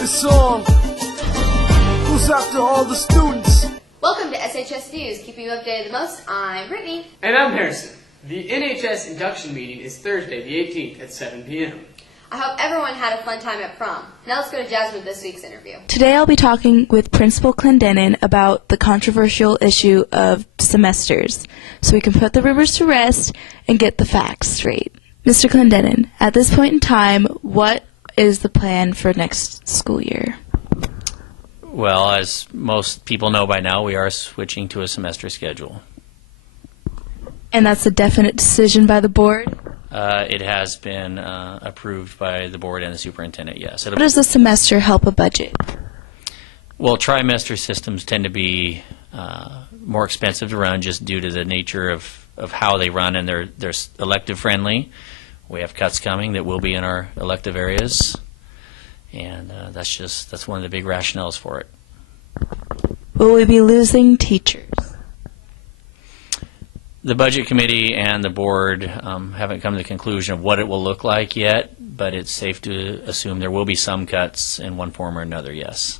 This song goes after all the students. Welcome to SHS News, keeping you updated the most. I'm Brittany. And I'm Harrison. The NHS induction meeting is Thursday, the 18th at 7 p.m. I hope everyone had a fun time at prom. Now let's go to Jasmine with this week's interview. Today I'll be talking with Principal Clendenin about the controversial issue of semesters, so we can put the rumors to rest and get the facts straight. Mr. Clendenin, at this point in time, what is the plan for next school year? Well, as most people know by now, we are switching to a semester schedule. And that's a definite decision by the board? It has been approved by the board and the superintendent, yes. How does the semester help a budget? Well, trimester systems tend to be more expensive to run just due to the nature of how they run, and they're elective friendly. We have cuts coming that will be in our elective areas, and that's one of the big rationales for it. Will we be losing teachers? The budget committee and the board haven't come to the conclusion of what it will look like yet, but it's safe to assume there will be some cuts in one form or another, yes.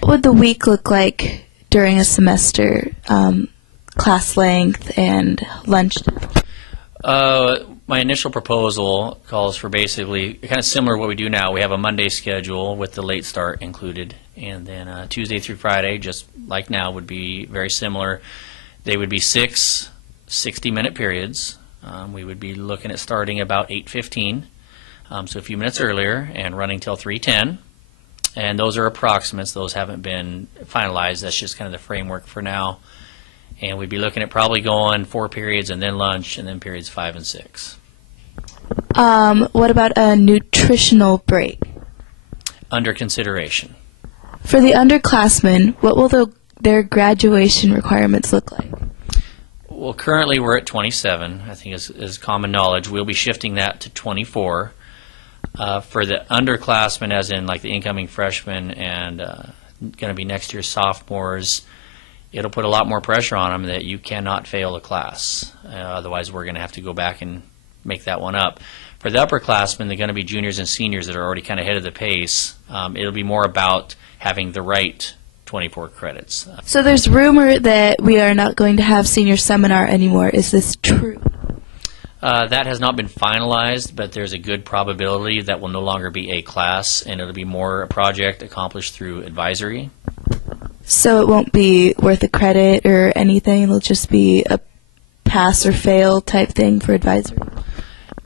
What would the week look like during a semester, class length and lunch? My initial proposal calls for basically kind of similar to what we do now. We have a Monday schedule with the late start included, and then Tuesday through Friday, just like now, would be very similar. They would be 6 60-minute periods. We would be looking at starting about 8:15, so a few minutes earlier, and running till 3:10. And those are approximates. Those haven't been finalized. That's just kind of the framework for now. And we'd be looking at probably going 4 periods and then lunch and then periods 5 and 6. What about a nutritional break? Under consideration. For the underclassmen, what will their graduation requirements look like? Well, currently we're at 27, I think is common knowledge. We'll be shifting that to 24. For the underclassmen, as in like the incoming freshmen and going to be next year's sophomores, it'll put a lot more pressure on them that you cannot fail a class. Otherwise, we're going to have to go back and make that one up. For the upperclassmen, they're going to be juniors and seniors that are already kind of ahead of the pace. It'll be more about having the right 24 credits. So there's rumor that we are not going to have senior seminar anymore. Is this true? That has not been finalized, but there's a good probability that will no longer be a class, and it'll be more a project accomplished through advisory. So it won't be worth a credit or anything? It'll just be a pass or fail type thing for advisory?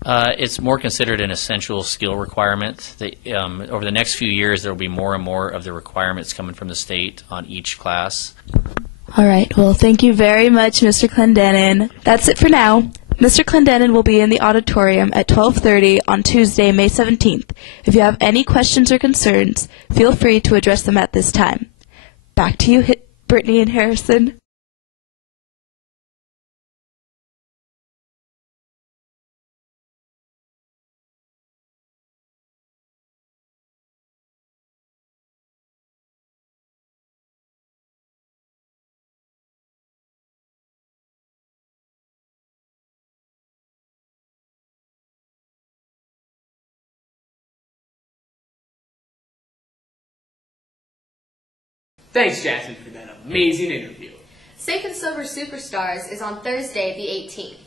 It's more considered an essential skill requirement. Over the next few years, there will be more and more of the requirements coming from the state on each class. All right. Well, thank you very much, Mr. Clendenin. That's it for now. Mr. Clendenin will be in the auditorium at 12:30 on Tuesday, May 17th. If you have any questions or concerns, feel free to address them at this time. Back to you, Brittany and Harrison. Thanks, Jasmine, for that amazing interview. Safe and Sober Superstars is on Thursday, the 18th.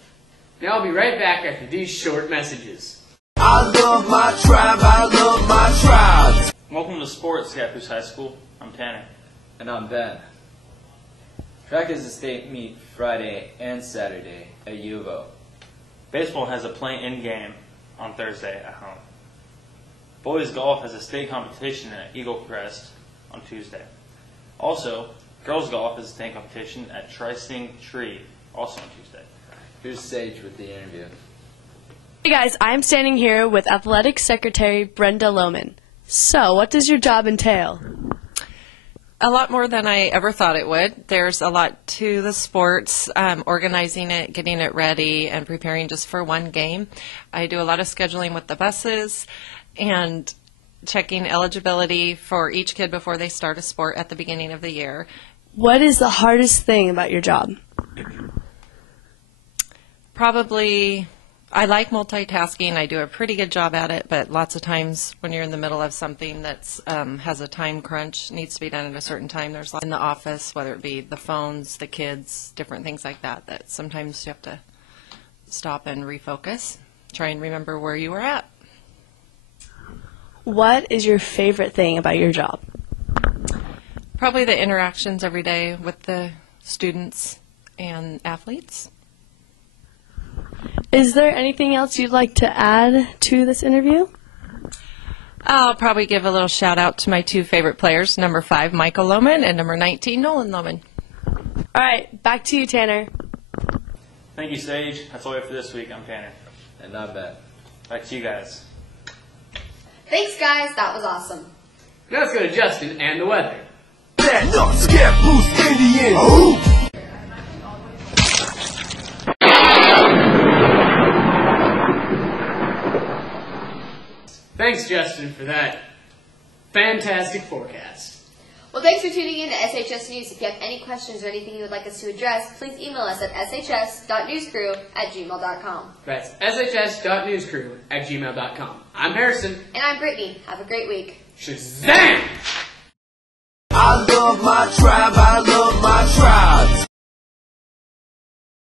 Now I'll be right back after these short messages. I love my tribe, I love my tribe. Welcome to Sports, Yakus High School. I'm Tanner. And I'm Ben. Track is a state meet Friday and Saturday at U of O. Baseball has a play-in game on Thursday at home. Boys golf has a state competition at Eagle Crest on Tuesday. Also, girls golf is a state competition at Tri-Sting Tree, also on Tuesday. Here's Sage with the interview. Hey guys, I'm standing here with Athletic Secretary Brenda Lohman. So, what does your job entail? A lot more than I ever thought it would. There's a lot to the sports, organizing it, getting it ready, and preparing just for one game. I do a lot of scheduling with the buses and checking eligibility for each kid before they start a sport at the beginning of the year. What is the hardest thing about your job? Probably I like multitasking. I do a pretty good job at it, but lots of times when you're in the middle of something that's has a time crunch, needs to be done at a certain time, there's in the office, whether it be the phones, the kids, different things like that, that sometimes you have to stop and refocus, try and remember where you were at. What is your favorite thing about your job? Probably the interactions every day with the students and athletes. Is there anything else you'd like to add to this interview? I'll probably give a little shout out to my two favorite players, number 5, Michael Lohman, and number 19, Nolan Lohman. All right, back to you, Tanner. Thank you, Sage. That's all we have for this week. I'm Tanner. And not bad. Back to you guys. Thanks, guys. That was awesome. Now let's go to Justin and the weather. Stand up, scare boost Indian. Oh. Thanks, Justin, for that fantastic forecast. Well, thanks for tuning in to SHS News. If you have any questions or anything you would like us to address, please email us at shs.newscrew@gmail.com. That's shs.newscrew@gmail.com. I'm Harrison. And I'm Brittany. Have a great week. Shazam!